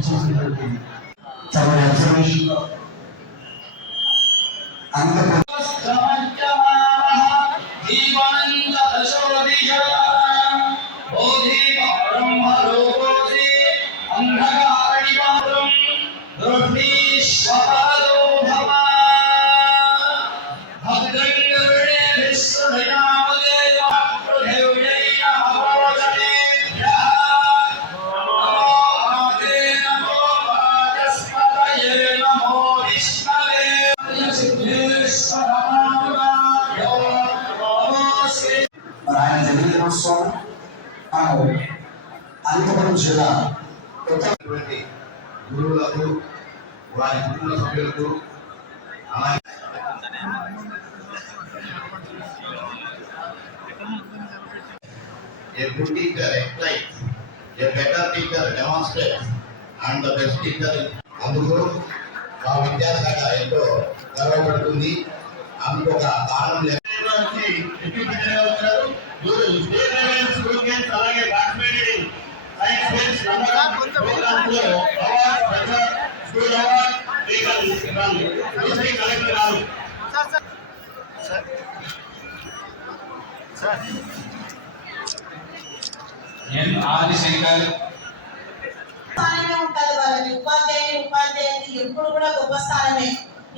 చేసినటువంటి తమ ఎగ్జిబిషన్ ఆంధ్రప్రదేశ్ మరి ఆయన జన్మదినోత్సవం మనము అనంతపురం జిల్లా కొత్త గురువులకు వారి కుటుంబ సభ్యులకు A good teacher explains, a better teacher demonstrates, and the best teacher is అందుకు మా విద్యాశాఖ ఎంతో గర్వపడుతుంది. అందుకు ఒక కారణం లేదు అలాగే పార్టిసిపేటెడ్ సైన్స్ ఫేర్స్ ప్రోగ్రామ్స్లో అవార్డ్ ప్రచార్ స్కూల్ అవార్డ్ లీగల్ ఇవ్వాలి డిస్ట్రిక్ట్ కలెక్టర్ గారు. ఎన్ ఆదిశంకర్ స్థానమే ఉంటుంది వాళ్ళకి. ఉపాధ్యాయుని ఉపాధ్యాయుని ఎప్పుడు కూడా గొప్ప స్థానమే.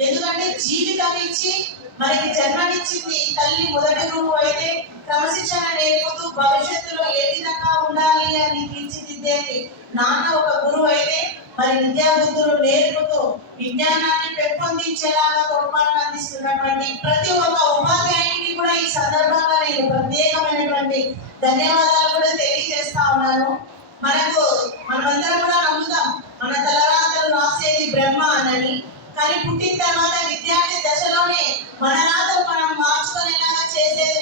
ఎందుకంటే జీవితం ఇచ్చి మనకి జన్మనిచ్చింది తల్లి మొదటి గురువు అయితే క్రమశిక్షణ నేర్పుతూ భవిష్యత్తులో ఏ విధంగా ఉండాలి అని తీర్చిదిద్దేది? నాన్న ఒక గురువు అయితే మరి విద్యాబుద్ధులు నేర్పుతూ విజ్ఞానాన్ని పెంపొందించేలాగా తోడ్పాటు అందిస్తున్నటువంటి ప్రతి ఒక్క ఉపాధ్యాయునికి కూడా ఈ సందర్భంగా నేను ప్రత్యేకమైనటువంటి ధన్యవాదాలు కూడా తెలియజేస్తా ఉన్నాను. మనకు మనమందరం కూడా నమ్ముతాం మన తలరాతలు రాసేది బ్రహ్మ అని కానీ పుట్టిన తర్వాత మన మనం మార్చుకునేలాగా చేసేది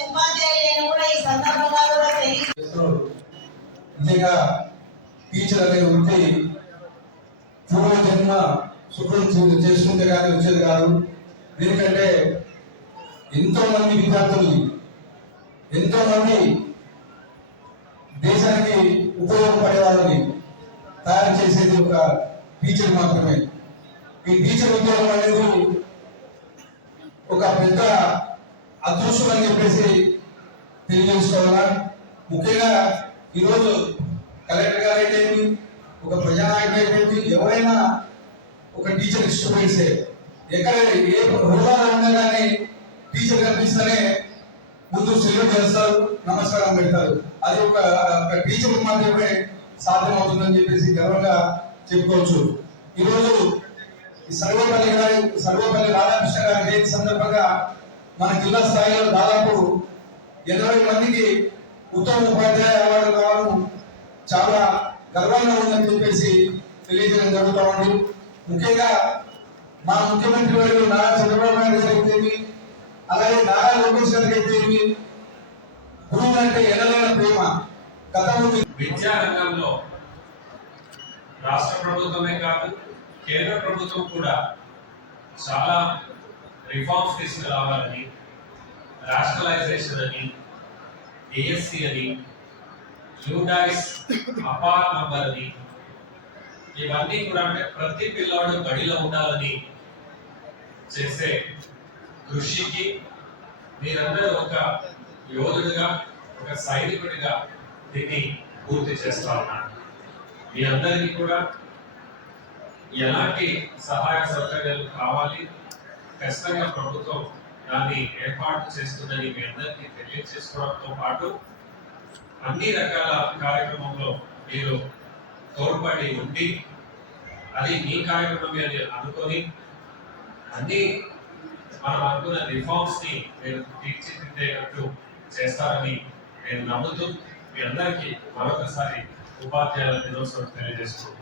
కూడా ఈ సందర్భంగా కూడా నిజంగా టీచర్ అనే వృత్తి సుఖం చేసుకుంటే కానీ వచ్చేది కాదు. ఎందుకంటే ఎంతో మంది విద్యార్థుల్ని ఎంతో మంది దేశానికి ఉపయోగపడే వాళ్ళని తయారు చేసేది ఒక టీచర్ మాత్రమే. ఈ టీచర్ ఉద్యోగం అనేది ఒక పెద్ద అదృష్టం అని చెప్పేసి తెలియజేసుకోవాలా? ముఖ్యంగా ఈరోజు కలెక్టర్ గారు అయితే ఒక ప్రజానాయకుడు అయిపోయింది ఎవరైనా ఒక టీచర్ ఇష్టపడిస్తే ఎక్కడ ఏ హోదాలో ఉన్నా కానీ టీచర్ కనిపిస్తేనే ముందు సెల్యూట్ చేస్తారు నమస్కారం పెడతారు. అది ఒక ఒక టీచర్ మాత్రమే సాధ్యమవుతుందని చెప్పేసి గర్వంగా చెప్పుకోవచ్చు. ఈరోజు ఈ సర్వేపల్లి గారి సర్వపల్లి రాధాకృష్ణ గారి జయంతి సందర్భంగా మన జిల్లా స్థాయిలో దాదాపు ఎనభై మందికి ఉత్తమ ఉపాధ్యాయ అవార్డు రావడం చాలా గర్వంగా ఉందని చెప్పేసి తెలియజేయడం జరుగుతూ ఉంది. ముఖ్యంగా మా ముఖ్యమంత్రి వారు నారా చంద్రబాబు నాయుడు గారు అయితేమి అలాగే నారా లోకేష్ గారికి అయితేమి గురువు అంటే ఎనలేని ప్రేమ గతంలో విద్యా రంగంలో రాష్ట్ర ప్రభుత్వమే కాదు కేంద్ర ప్రభుత్వం కూడా చాలా రిఫార్మ్స్ తీసుకురావాలని రాష్ట్రలైజేషన్ అని ఏఎస్సి అని యూడైస్ అపార్ నంబర్ అని ఇవన్నీ కూడా అంటే ప్రతి పిల్లవాడు బడిలో ఉండాలని చేసే కృషికి మీరందరూ ఒక యోధుడిగా ఒక సైనికుడిగా దీన్ని పూర్తి చేస్తా ఉన్నాను మీ అందరికీ కూడా ఎలాంటి సహాయ సౌకర్యాలు కావాలి? ఖచ్చితంగా ప్రభుత్వం దాన్ని ఏర్పాటు చేస్తుందని మీ అందరికీ తెలియజేసుకోవడంతో పాటు అన్ని రకాల కార్యక్రమంలో మీరు తోడ్పడి ఉండి అది మీ కార్యక్రమం అని అనుకొని అన్ని మనం అనుకున్న రిఫార్మ్స్ని మీరు తీర్చిదిద్దేటట్టు చేస్తారని నేను నమ్ముతూ మీ అందరికీ మరొకసారి ఉపాధ్యాయుల దినోత్సవం తెలియజేసుకుంటున్నాను.